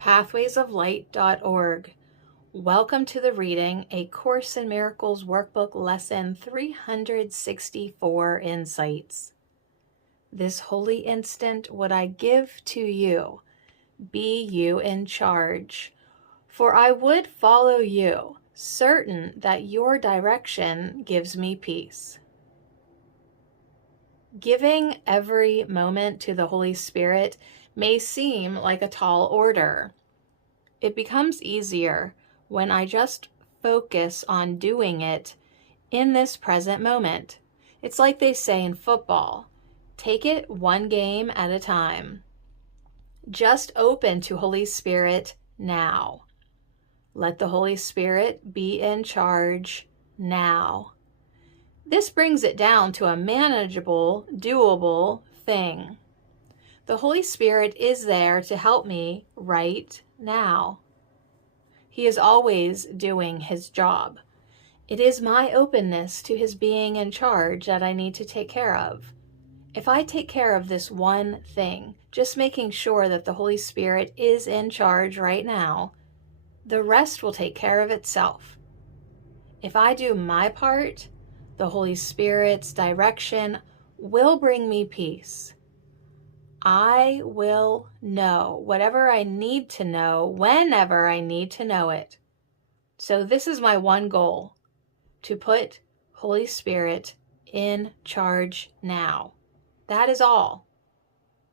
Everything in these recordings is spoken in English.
pathwaysoflight.org. Welcome to the reading, A Course in Miracles Workbook Lesson 364 Insights. This holy instant would I give to you, be you in charge, for I would follow you, certain that your direction gives me peace. Giving every moment to the Holy Spirit may seem like a tall order. It becomes easier when I just focus on doing it in this present moment. It's like they say in football, take it one game at a time. Just open to Holy Spirit now. Let the Holy Spirit be in charge now. This brings it down to a manageable, doable thing. The Holy Spirit is there to help me right now. He is always doing his job. It is my openness to his being in charge that I need to take care of. If I take care of this one thing, just making sure that the Holy Spirit is in charge right now, the rest will take care of itself. If I do my part, the Holy Spirit's direction will bring me peace. I will know whatever I need to know whenever I need to know it. So this is my one goal, to put Holy Spirit in charge now. That is all.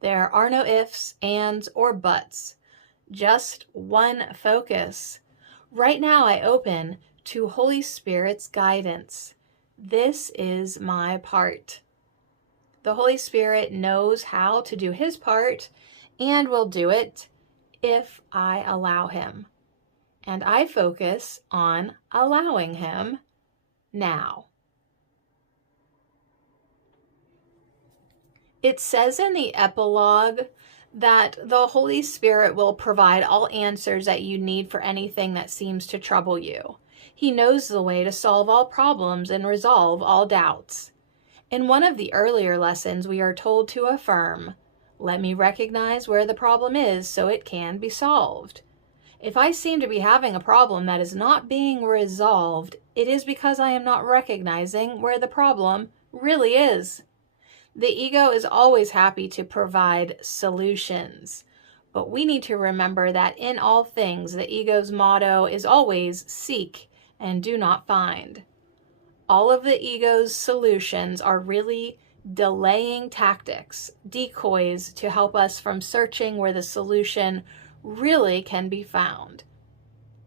There are no ifs, ands, or buts. Just one focus. Right now I open to Holy Spirit's guidance. This is my part. The Holy Spirit knows how to do his part and will do it if I allow him. And I focus on allowing him now. It says in the epilogue that the Holy Spirit will provide all answers that you need for anything that seems to trouble you. He knows the way to solve all problems and resolve all doubts. In one of the earlier lessons, we are told to affirm, "Let me recognize where the problem is so it can be solved." If I seem to be having a problem that is not being resolved, it is because I am not recognizing where the problem really is. The ego is always happy to provide solutions, but we need to remember that in all things, the ego's motto is always seek and do not find. All of the ego's solutions are really delaying tactics, decoys to help us from searching where the solution really can be found.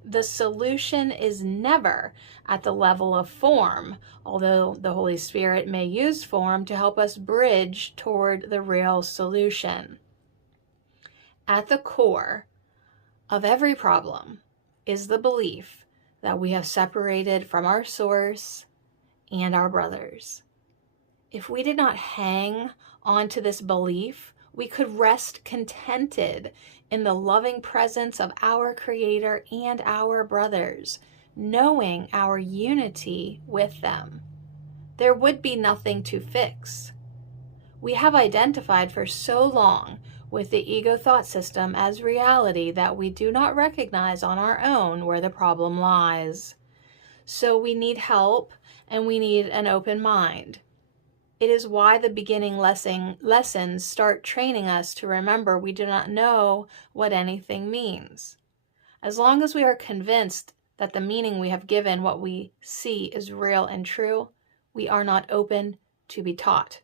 The solution is never at the level of form, although the Holy Spirit may use form to help us bridge toward the real solution. At the core of every problem is the belief that we have separated from our source and our brothers. If we did not hang on to this belief, we could rest contented in the loving presence of our Creator and our brothers, knowing our unity with them. There would be nothing to fix. We have identified for so long with the ego thought system as reality that we do not recognize on our own where the problem lies. So we need help and we need an open mind. It is why the beginning lessons start training us to remember we do not know what anything means. As long as we are convinced that the meaning we have given what we see is real and true, we are not open to be taught.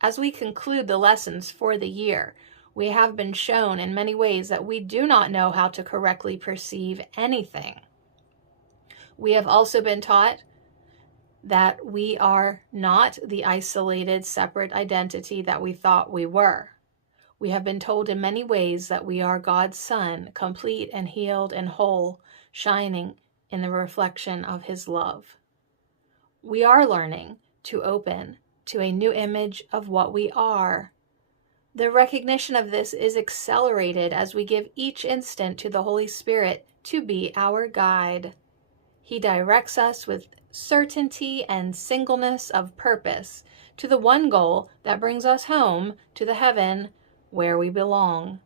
As we conclude the lessons for the year, we have been shown in many ways that we do not know how to correctly perceive anything. We have also been taught that we are not the isolated, separate identity that we thought we were. We have been told in many ways that we are God's Son, complete and healed and whole, shining in the reflection of his love. We are learning to open to a new image of what we are. The recognition of this is accelerated as we give each instant to the Holy Spirit to be our guide. He directs us with certainty and singleness of purpose to the one goal that brings us home to the heaven where we belong.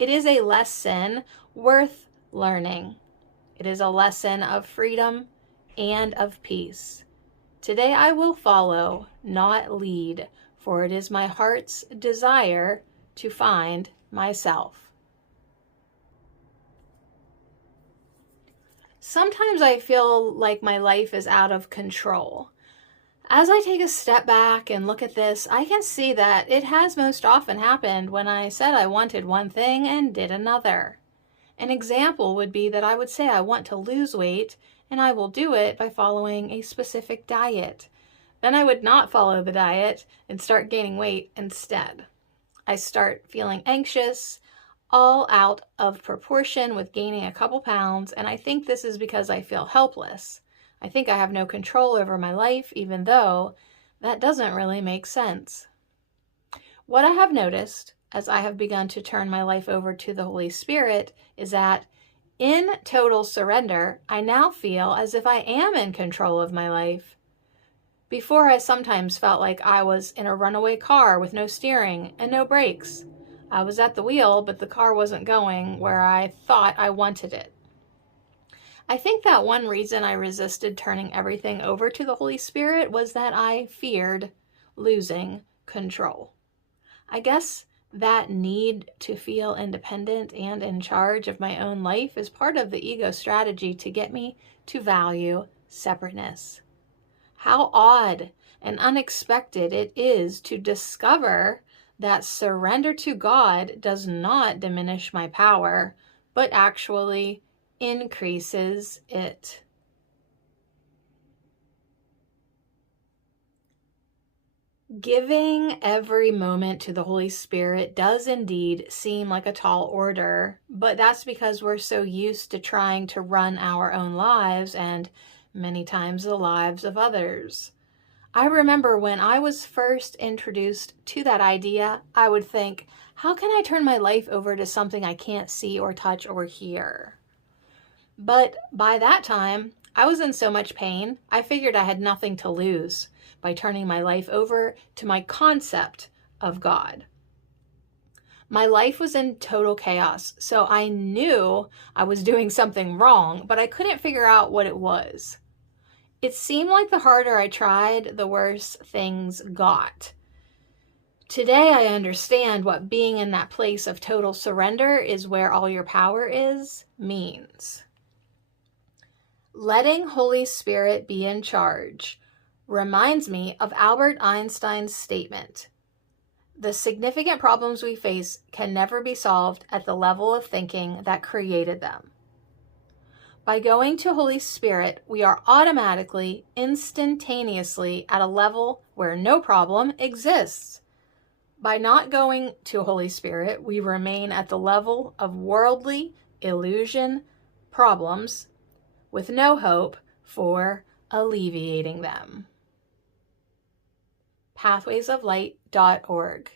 It is a lesson worth learning. It is a lesson of freedom and of peace. Today I will follow, not lead, for it is my heart's desire to find myself. Sometimes I feel like my life is out of control. As I take a step back and look at this, I can see that it has most often happened when I said I wanted one thing and did another. An example would be that I would say I want to lose weight, and I will do it by following a specific diet. Then I would not follow the diet and start gaining weight instead. I start feeling anxious, all out of proportion with gaining a couple pounds, and I think this is because I feel helpless. I think I have no control over my life, even though that doesn't really make sense. What I have noticed as I have begun to turn my life over to the Holy Spirit is that in total surrender, I now feel as if I am in control of my life. Before, I sometimes felt like I was in a runaway car with no steering and no brakes. I was at the wheel, but the car wasn't going where I thought I wanted it. I think that one reason I resisted turning everything over to the Holy Spirit was that I feared losing control. I guess that need to feel independent and in charge of my own life is part of the ego strategy to get me to value separateness. How odd and unexpected it is to discover that surrender to God does not diminish my power, but actually increases it. Giving every moment to the Holy Spirit does indeed seem like a tall order, but that's because we're so used to trying to run our own lives and many times the lives of others. I remember when I was first introduced to that idea, I would think, how can I turn my life over to something I can't see or touch or hear? But by that time, I was in so much pain, I figured I had nothing to lose by turning my life over to my concept of God. My life was in total chaos, so I knew I was doing something wrong, but I couldn't figure out what it was. It seemed like the harder I tried, the worse things got. Today I understand what being in that place of total surrender is where all your power is means. Letting Holy Spirit be in charge reminds me of Albert Einstein's statement: the significant problems we face can never be solved at the level of thinking that created them. By going to Holy Spirit, we are automatically, instantaneously at a level where no problem exists. By not going to Holy Spirit, we remain at the level of worldly illusion problems with no hope for alleviating them. pathwaysoflight.org